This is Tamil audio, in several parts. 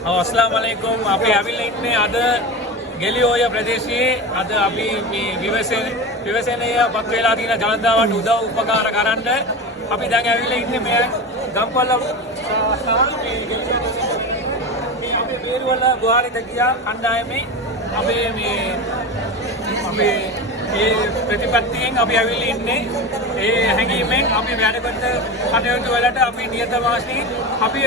अस्सलाम वालेकुम. අපි ඇවිල්ලා ඉන්නේ අද ගෙලියෝය ප්‍රදේශයේ. අද අපි මේ විවසනයපත් වෙලා තියෙන ජනතාවට උදව් උපකාර කරන්න අපි දැන් ඇවිල්ලා ඉන්නේ මේ ගම්පොළ මේ අපේ බේරුවල බුහාරි තකියා කණ්ඩායමේ අපේ ඒ ප්‍රතිපත්තියෙන් අපි ඇවිල්ලා ඉන්නේ ඒ හැඟීමෙන් අපි වැඩ කරන කටයුතු වලට අපි නියතමානී අපි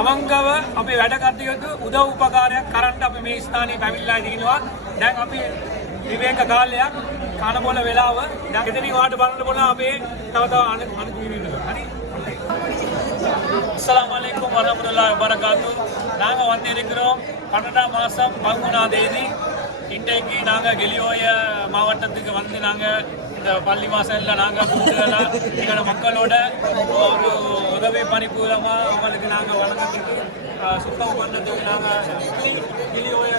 අවංකව අපි වැඩ කටයුතු උදව් උපකාරයක් කරන්න අපි මේ ස්ථානයේ පැමිණලා ඉනවා. දැන් අපි විවේක කාලයක් කන බොන වෙලාව දැන් එතනින් වාට බලන්න බොන අපේ තව අනිත් වීඩියෝ හරි. அஸ்ஸலாமு அலைக்கும் வரஹ்மத்துல்லாஹி வபரகாத்துஹு. நாங்கள் வந்திருக்கிறோம் 12ஆம் மாதம் 13ஆம் தேதி. இன்றைக்கு நாங்கள் கெலியோய மாவட்டத்துக்கு வந்து நாங்கள் இந்த பள்ளி மாதத்தில் நாங்கள் கூட்டுகளாக எங்களோட மக்களோட ஒரு உதவி பணிபூரமாக அவங்களுக்கு நாங்கள் வழங்குறதுக்கு சுத்தம் பண்ணுறதுக்கு நாங்கள் கெலியோய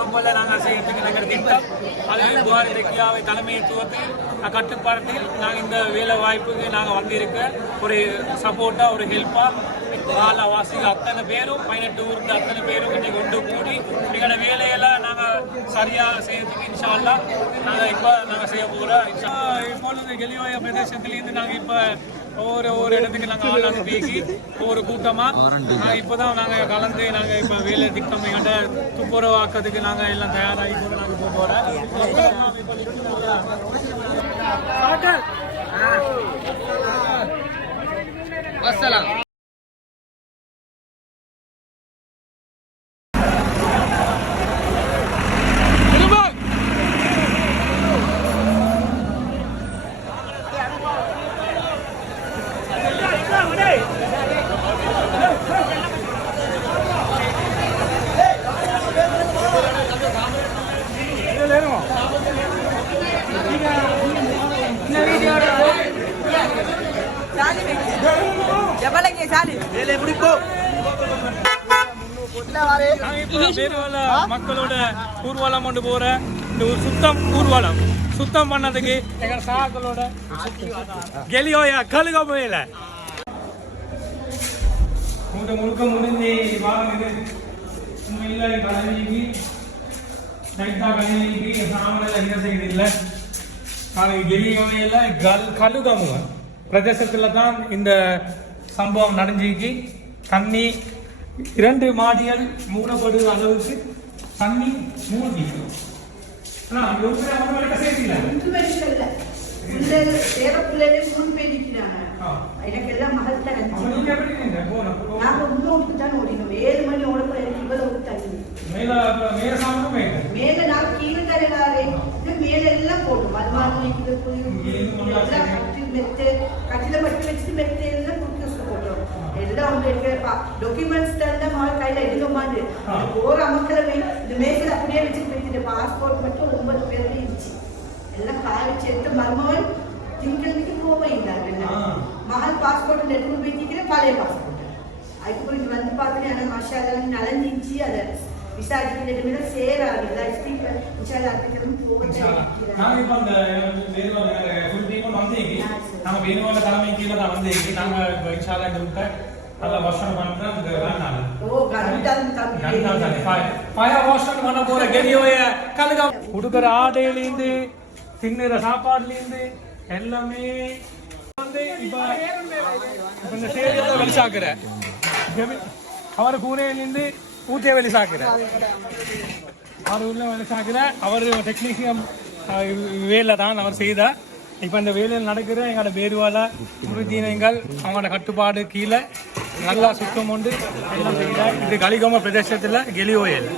கம்பலில் நாங்கள் செய்யறதுக்கு எங்கள் திட்டம் அதில் புகாரி தெக்கியாவை தலைமைத்துவத்தில் கட்டுப்பாட்டில் நாங்கள் இந்த வேலை வாய்ப்புக்கு நாங்கள் வந்திருக்க ஒரு சப்போர்ட்டாக ஒரு ஹெல்ப்பாக வாசிகள் அத்தனை பேரும் 18 ஊருக்கு அத்தனை பேரும் இன்னைக்கு ஒன்று கூடி எங்களோட வேலையெல்லாம் நாங்கள் சரியாக செய்யறதுக்கு இன்ஷா அல்லாஹ் நாங்கள் செய்ய போகிறோம். இப்பொழுது கெலியோய பிரதேசத்திலேருந்து நாங்கள் இப்போ ஒவ்வொரு இடத்துக்கு நாங்கள் ஆள் அனுப்பி ஒவ்வொரு கூட்டமாக இப்போதான் நாங்கள் கலந்து நாங்கள் இப்போ வேலை திட்டம் எங்கள்கிட்ட துப்புரவாக்கிறதுக்கு நாங்கள் எல்லாம் தயாராகி கூட நாங்கள் போக போகிறோம். அஸ்ஸலாம். மக்களோட ஊர்வலம் கொண்டு போற இந்த ஒரு ஊர்வலம் சுத்தம் பண்ணதுக்கு எங்க சாக்களோட கெலியோய கழுக போயில முழுக்க முடிஞ்சு வாங்கினது உண்மையில கலனிக்கு நைட்டா கலனிக்கு சாமனில் என்ன செய்யறதில்லை. நாளைக்கு கெலியோயில கழுகமுக பிரதேசத்துல தான் இந்த சம்பவம் நடந்துக்கு. தண்ணி 2 மாடிகள் மூடப்படுற அளவுக்கு தண்ணி மூழ்கி எனக்கெல்லாம் மகள் தான் நாங்க முன்னோட்டு தான் ஓடினோம். 7 மணி ஓடப்பட இவ்வளவு தண்ணி மேல நாங்க கீழே தரையாரே மேல எல்லாம் போட்டோம். மதுமானம் கட்டில பட்டு வச்சுட்டு மெத்த எல்லாம் போட்டோம். எல்லாம் உங்களுக்கு டாக்குமெண்ட்ஸ் தான் மகள் கையில எடுக்கமாண்டு ஒரு அமக்கலமே இந்த மேசில் அப்படியே வச்சுட்டு போயிட்டு பாஸ்போர்ட் மட்டும் 9 பேர் இருந்துச்சு. எல்லாம் காய வச்சு எடுத்து மருமகன் திங்களுக்கு போவையில்லை. மகள் பாஸ்போர்ட் எடுத்து போயிட்டு பழைய பாஸ்போர்ட் அதுக்கப்புறம் இது வந்து பார்த்துட்டு ஆனால் மஷா நலஞ்சிச்சு. அதை விசாரிக்கிற சேராது கொடுக்குற ஆடையிலேருந்து தின்னுற சாப்பாடுலேருந்து எல்லாமே வந்து இப்போ இந்த சேரியத்தை வெளிசாக்குற அவர் கூரையிலேருந்து ஊற்றிய வேலை சாக்குற அவர் உள்ள வேலை சாக்குற அவர் டெக்னீஷியன் வேலை தான் அவர் செய்தார். இப்போ இந்த வேலையில் நடக்கிற எங்களோட பேருவால உறுதியினங்கள் அவங்களோட கட்டுப்பாடு கீழே நல்லா சுத்தம் கொண்டு எல்லாம் செய்கிறார். இது கலிகோம பிரதேசத்தில் கெலியோயில்.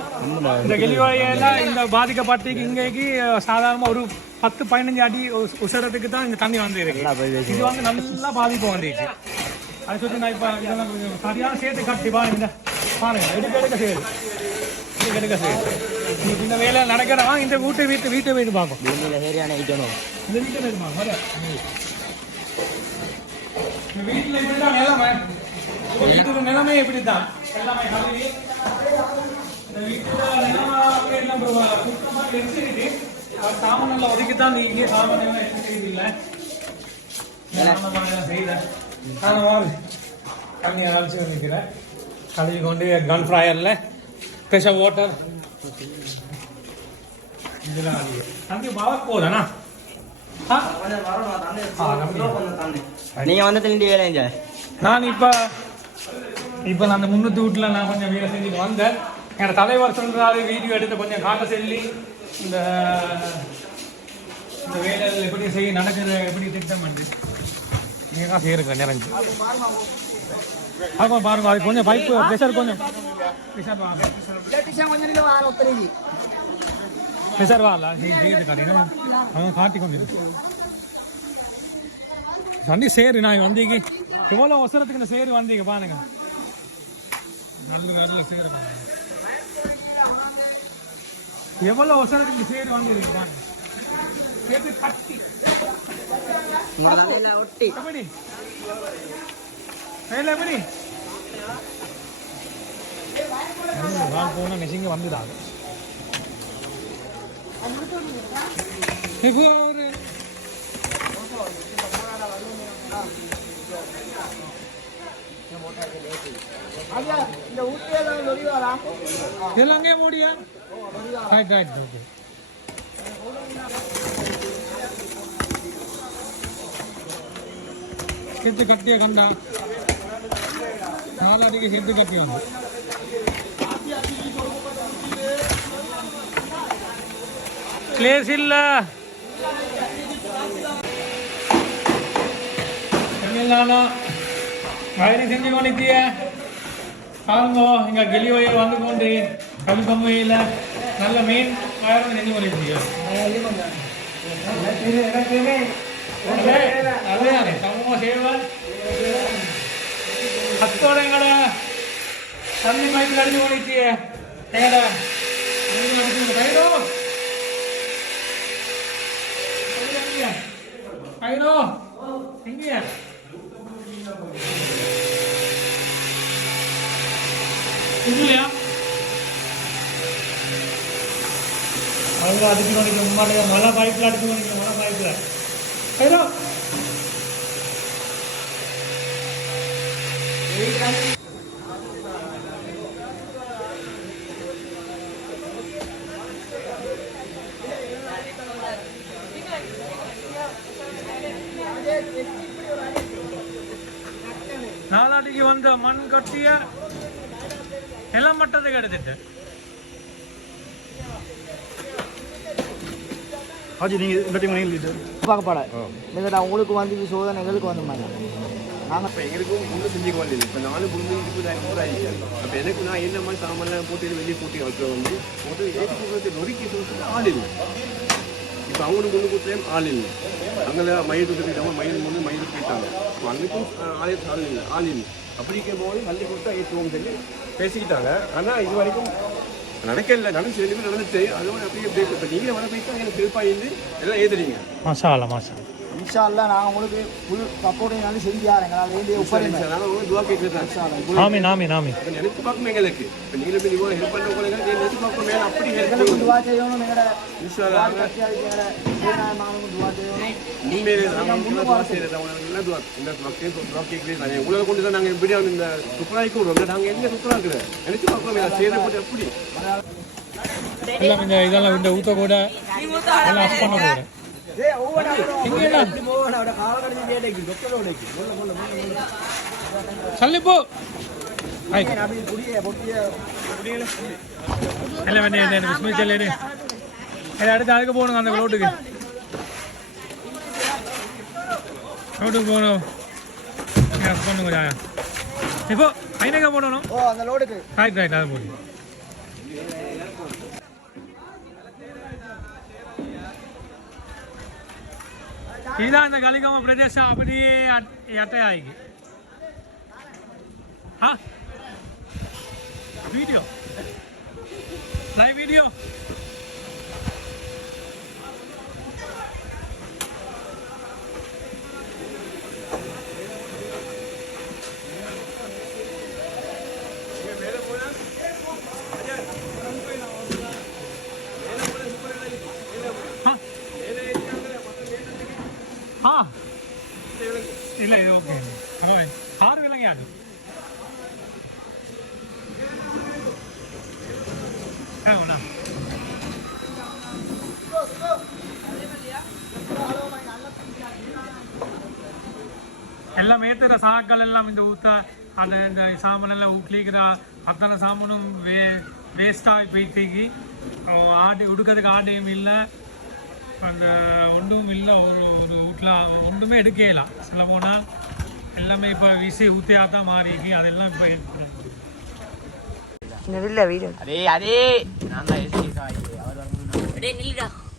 இந்த கெலியோயில் இந்த பாதிக்கப்பட்டிருக்கு இங்கேக்கு சாதாரணமாக ஒரு 10-15 அடி உசரத்துக்கு தான் இந்த தண்ணி வந்து இருக்கு. இது வந்து நல்லா பாதிப்பு வந்துச்சு. அதை சுற்றி நான் இப்போ இதெல்லாம் சரியான சேர்த்து கட்டி பாருங்க பாருங்க எடுக்க செய்யுது இந்த வேலை நடக்கிறவா இந்த வீட்டை வீடு பார்க்கும். இந்த வீட்டை வீடு பார்க்கும் வீட்டில் இப்படிதான் நிலைமை. வீட்டுக்கு நிலைமை இப்படித்தான் எல்லாமே கழுவி இந்த வீட்டுல நிலைமை சுத்தமாக எடுத்துக்கிட்டு சாமானெல்லாம் ஒதுக்கித்தான் நீங்க சாமான் எடுத்துக்கிட்டு இல்லை செய்த நான் தண்ணியை அழைச்சி நிற்கிறேன். கழுவி கொண்டு கன் ஃப்ரையரில் ப்ரெஷர் வாட்டர் இதெல்லாம் தம்பி பவர் போதாண்ணா நீங்கள் வந்து திரும்பி வேலை நான் இப்போ நான் அந்த முன்னூற்றி வீட்டில் நான் கொஞ்சம் வேலை செஞ்சுட்டு வந்தேன். என்னோட தலைவர் சொல்கிறாரு வீடியோ எடுத்து கொஞ்சம் காட்ட சொல்லி இந்த வேலைகள் எப்படி செய்ய நடக்குது எப்படி திட்டம் வந்து நீங்கள் தான் செய்யுங்க நிறைஞ்சு ஆமாம் பாருங்க அது கொஞ்சம் பைப்பு ப்ரெஷர் கொஞ்சம் ப்ரெஷர் வாங்க ப்ரெஷர் வாங்கல செய்யுது காட்டினா அவன் காட்டி கொண்டு சண்டி சேரு நான் வந்தீங்க எவ்வளோ அவசரத்துக்கு இந்த சேரு வந்தீங்க பாருங்க நல்ல சேரு எவ்வளோ அவசரத்துக்கு சேரு வந்தீங்க பாருங்க சேரு கட்டி எப்படி வேலை எப்படி போன நெசிங்க வந்துடாது இப்போ ஒரு இதெல்லாம் அங்கே ஓடியா ரைட் ரைட் ஓகே செத்து கட்டிய கண்டா நாலாடிக்கு செத்து கட்டி வந்து கிளேஸ் இல்ல வயது செஞ்சு கொண்டிருக்கிய பாருங்கோ இங்க கெலி வயல் வந்து கொண்டு கல் கம்மையில் நல்ல மீன் வயரம் செஞ்சு கொண்டிருக்கிய அதுதானே சமூக சேவன் அத்தோட எங்கட தண்ணி பைப்பில் அடிச்சு கொண்டிருக்கிய எங்கட கைரோ கைரோ எங்கயா இல்லையா அவங்க அடிச்சு கொண்டிருக்க முன்னாடி மழை பைப்பில் அடிச்சு கொண்டிருக்க மழை பைப்பில் கைரோ நாலாடிக்கு வந்த மண் கட்டிய நிலம் மட்டத்துக்கு எடுத்துட்டு பார்க்கப்பட இல்லை உங்களுக்கு வந்து சோதனை எங்களுக்கு வந்து நாங்கள் இப்போ எங்களுக்கும் ஒன்றும் செஞ்சுக்க வேண்டியது இப்போ நானும் குடும்பத்துக்கு அப்போ எனக்கு நான் என்ன மாதிரி சாமான்லாம் போட்டியில் வெளியே போட்டி வைக்க வந்து போட்டு ஏற்றி கொடுத்து நொறுக்கி சொல்லிட்டு ஆள் இல்லை. இப்போ அவங்களுக்கு ஒன்று கொடுத்தேன் ஆள் இல்லை. அங்கே மயிலுக்கு போயிட்டாங்க, மயில் முன்னு மயிலுக்கு போயிட்டாங்க. இப்போ அன்றைக்கும் ஆள் இல்லை. அப்படி இருக்கும்போது தள்ளி கொடுத்தா ஏற்றுவோம் சொல்லி பேசிக்கிட்டாங்க. ஆனால் இது வரைக்கும் நடக்கல, நடந்து ரெண்டு பேர் நடந்துட்டு அதோட அப்படியே பேச. இப்போ நீங்களே வர போயிட்டா எனக்கு திருப்பாக இருந்து எல்லாம் ஏற்றுறீங்க. மாஷா அல்லா மாஷா இன்ஷா அல்லா நாங்கள் உங்களுக்கு ஃபுல் சப்போர்ட் செஞ்சார் எங்களால் வேண்டிய நாங்கள் துவா கேட்குறேன். ஆமீன் ஆமீன் ஆமீன். நினைத்து பார்க்கும் எங்களுக்கு இப்போ நீங்களும் போய் இவ்வளோ ஹெல்ப் பண்ணுறவங்க நினைத்து பார்க்கும் மேலே அப்படி ஹெல்ப் துவா செய்யணும். எங்களோட உண்மையிலே நாங்கள் துவா செய்கிறது அவங்களுக்கு எல்லாம் துவா கேட்குறேன். உங்களை கொண்டு தான் நாங்கள் எப்படி இந்த சுற்றுலாய்க்கு விடுவோம். நாங்கள் எங்கே சுற்றுலா இருக்கிறேன் நினைத்து பார்க்கணும் செய்யறது போட்டு எப்படி எல்லாம் இந்த இதெல்லாம் இந்த ஊற்ற கூட எல்லாம் அஸ் பண்ண கூட சல்லிப்போ எல்லாம் வேண்டிய ஸ்மிச்சல்லேன்னு அடுத்து அதுக்கு போகணுங்க அந்த ரோட்டுக்கு போகணும் பண்ணுங்க இப்போ ஐநகா போடணும் ரைட் ரைட் அது போடுங்க. இதுதான் இந்த கலிகாம பிரதேசம் அப்படியே அட்டையாகி வீடியோ லைவ் வீடியோ இல்லை இது ஓகே பரவாயில்ல 6 விலங்கு ஆகும் ஆட்கள் எல்லாம் இந்த ஊத்தா அந்த இந்த சாமான் எல்லாம் கிளிக்கிற அத்தனை சாமானும் வேஸ்டாகி போயிட்டு ஆடி உடுக்கிறதுக்கு ஆடையும் இல்லை அந்த ஒன்றும் இல்லை ஒரு ஒரு வீட்டில் ஒன்றுமே எடுக்கலாம் சொல்ல போனால் எல்லாமே இப்போ விசி ஊற்றியாக தான் மாறிக்கு அதெல்லாம் இப்போ இல்லை வீடு அதே நான் தான் எஸ்கே சாய் அவர்